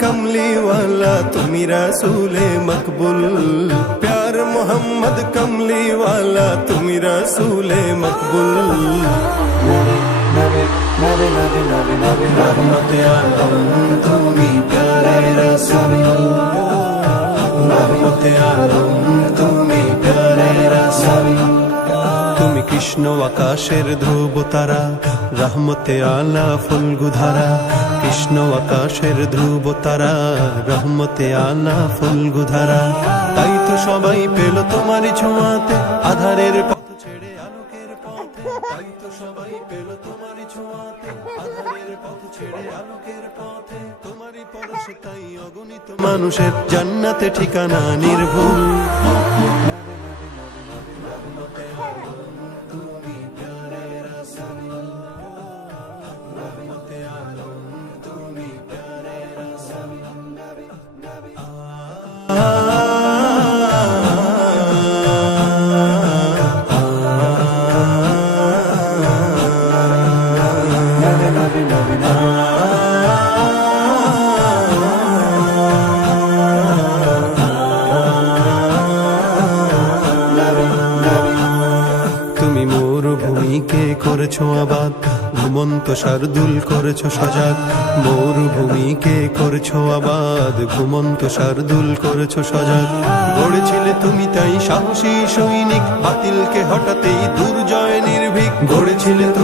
कमली वाला तुम्ही रसूले मकबूल प्यार मोहम्मद कमली वाला तुम्ही रसूले मकबूल रहमत आलम तुम्ही प्यारे रसूल रहमत आलम तुम्ही प्यारे रसूल তুমি কৃষ্ণ আকাশের ধ্রুব তারা রহমতে আলা ফুলগুধারা কৃষ্ণ আকাশের ধ্রুব তারা রহমতে আলা ফুলগুধারা তাই তো সবাই পেল তোমারই ছোঁয়াতে আধারের পথ ছেড়ে আলোকের পথে তাই তো সবাই পেল তোমারই ছোঁয়াতে আধারের পথ ছেড়ে আলোকের পথে তোমারই পরশে তাই অগণিত মানুষের জান্নাতে ঠিকানা নির্ভুল তুমি মরুভূমিকে করেছো আবাদ ঘুমন্ত শার্দুল করেছো সজাগ মরুভূমিকে করেছো আবাদ ঘুমন্ত শার্দুল করেছো সজাগ গড়েছিলে তুমি তাই সাহসী সৈনিক বাতিলকে হঠাতেই দুর্জয় নির্ভীক গড়েছিলে তুমি